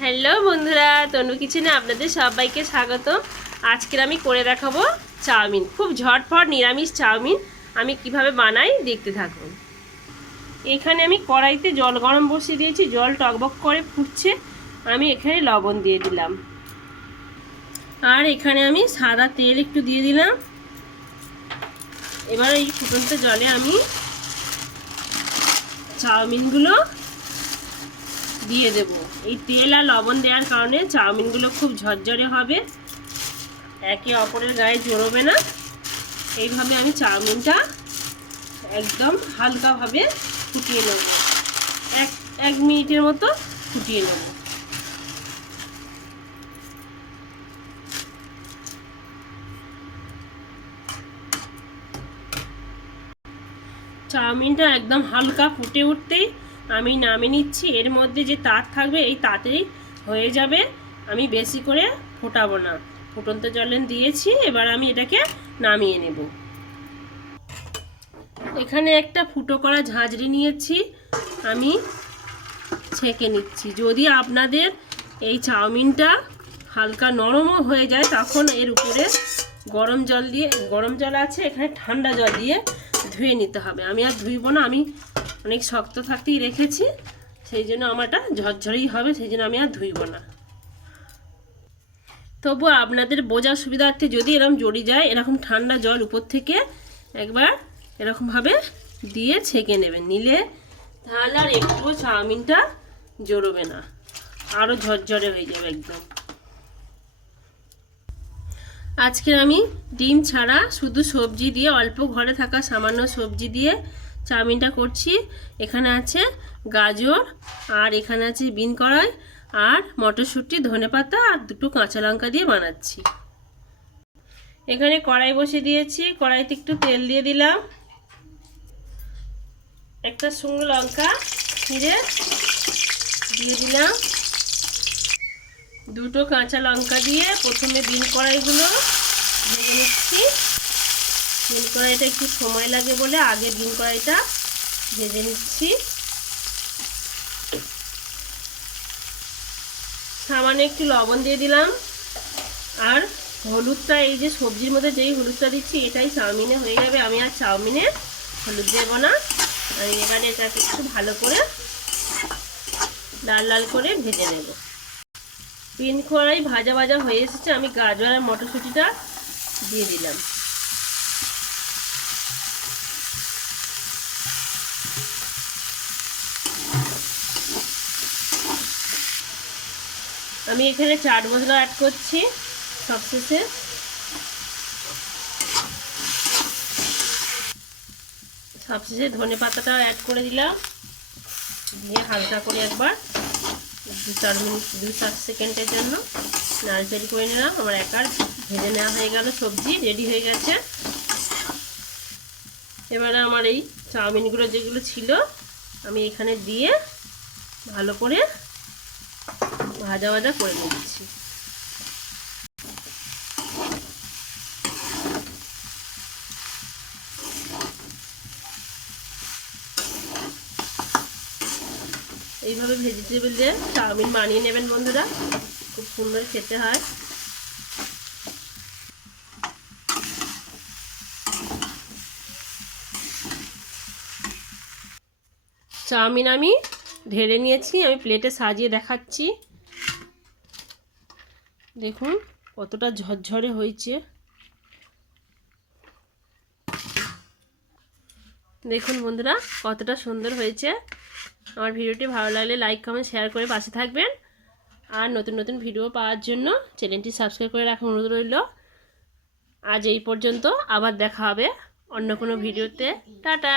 Hello বন্ধুরা, তনু কিচেনে আপনাদের সবাইকে স্বাগত। আজকের আমি করে দেখাবো চাউমিন। খুব ঝটফট নিরামিষ চাউমিন আমি কীভাবে বানাই দেখতে থাকুন। এখানে আমি কড়াইতে জল গরম বসিয়ে দিয়েছি, জল টকবক করে ফুটছে। আমি এখানে লবণ দিয়ে দিলাম। আর এখানে আমি সাদা তেল একটু দিয়ে দিলাম। এবার এই ফুটন্ত জলে আমি চাউমিনগুলো দিয়ে দেব। এই তেল আর লবণ দেওয়ার কারণে চাউমিনগুলো খুব ঝরঝরে হবে। একে অপরের গায়ে জড়বে না। এইভাবে আমি চাউমিনটা একদম হালকাভাবে ফুটিয়ে নেব। এক এক মিনিটের মতো ফুটিয়ে নেব। চাউমিনটা একদম হালকা ফুটে উঠতেই আমি নামিয়ে নিচ্ছি। এর মধ্যে যে তাঁত থাকবে, এই তাঁতেই হয়ে যাবে। আমি বেশি করে ফোটাবো না। ফুটন্ত জলে দিয়েছি, এবার আমি এটাকে নামিয়ে নেব। এখানে একটা ফুটো করা ঝাঁঝরি নিয়েছি, আমি ছেঁকে নিচ্ছি। যদি আপনাদের এই চাউমিনটা হালকা নরমও হয়ে যায়, তখন এর উপরে গরম জল দিয়ে, গরম জল আছে, এখানে ঠান্ডা জল দিয়ে ধুয়ে নিতে হবে। আমি আর ধুইব না, আমি অনেক শক্ত থাকতেই রেখেছি, সেই জন্য আমারটা ঝরঝরেই হবে, সেই জন্য আমি আর ধুইব না। তবু আপনাদের বোঝার সুবিধার্থে যদি এরকম জড়ি যায়, এরকম ঠান্ডা জল উপর থেকে একবার এরকমভাবে দিয়ে ছেঁকে নেবেন। নিলে তাহলে আর একটু চাউমিনটা জড়বে না, আরও ঝরঝরে হয়ে যাবে একদম। আজকে আমি ডিম ছাড়া শুধু সবজি দিয়ে, অল্প ঘরে থাকা সামান্য সবজি দিয়ে চাউমিনটা করছি। এখানে আছে গাজর, আর এখানে আছে বিন কড়াই, আর মটরশুঁটি, ধনে পাতা, আর দুটো কাঁচা লঙ্কা দিয়ে বানাচ্ছি। এখানে কড়াই বসে দিয়েছি। কড়াইতে একটু তেল দিয়ে দিলাম। একটা শুকনো লঙ্কা ছিঁড়ে দিয়ে দিলাম। দুটো কাঁচা লঙ্কা দিয়ে প্রথমে বিন কড়াইগুলো ভেজে নিচ্ছি। বিন কড়াইটা একটু সময় লাগে বলে আগে বিন কড়াইটা ভেজে নিচ্ছি। সামান্য একটু লবণ দিয়ে দিলাম। আর হলুদটা, এই যে সবজির মধ্যে যেই হলুদটা দিচ্ছি, এটাই চাউমিনে হয়ে যাবে। আমি আর চাউমিনে হলুদ দেব না। আমি এবারে এটাকে একটু ভালো করে লাল লাল করে ভেজে নেব। পিন কড়াই ভাজা ভাজা হয়ে এসেছে। আমি গাজর আর মটরশুঁটিটা দিয়ে দিলাম। আমি এখানে চাট মশলা অ্যাড করছি সবশেষে। সবশেষে ধনে পাতাটাও অ্যাড করে দিলাম। দিয়ে হালকা করে একবার দু চার মিনিট, দু চার সেকেন্ডের জন্য নাড়াচাড়ি করে নিলাম। আমার একার ভেজে নেওয়া হয়ে গেল, সবজি রেডি হয়ে গেছে। এবারে আমার এই চাউমিনগুলো যেগুলো ছিল, আমি এখানে দিয়ে ভালো করে ভাজা ভাজা করে নিচ্ছি। এইভাবে ভেজিটেবল দিয়ে চাউমিন বানিয়ে নেবেন বন্ধুরা। খুব সুন্দর খেতে হয়। চাউমিন আমি ঢেলে নিয়েছি, আমি প্লেটে সাজিয়ে দেখাচ্ছি। দেখুন, কতটা ঝরঝরে হয়েছে। দেখুন বন্ধুরা, কতটা সুন্দর হয়েছে। আমার ভিডিওটি ভালো লাগলে লাইক কমেন্ট শেয়ার করে পাশে থাকবেন। আর নতুন নতুন ভিডিও পাওয়ার জন্য চ্যানেলটি সাবস্ক্রাইব করে রাখার অনুরোধ রইল। আজ এই পর্যন্ত আবার দেখা হবে অন্য কোনো ভিডিওতে টাটা!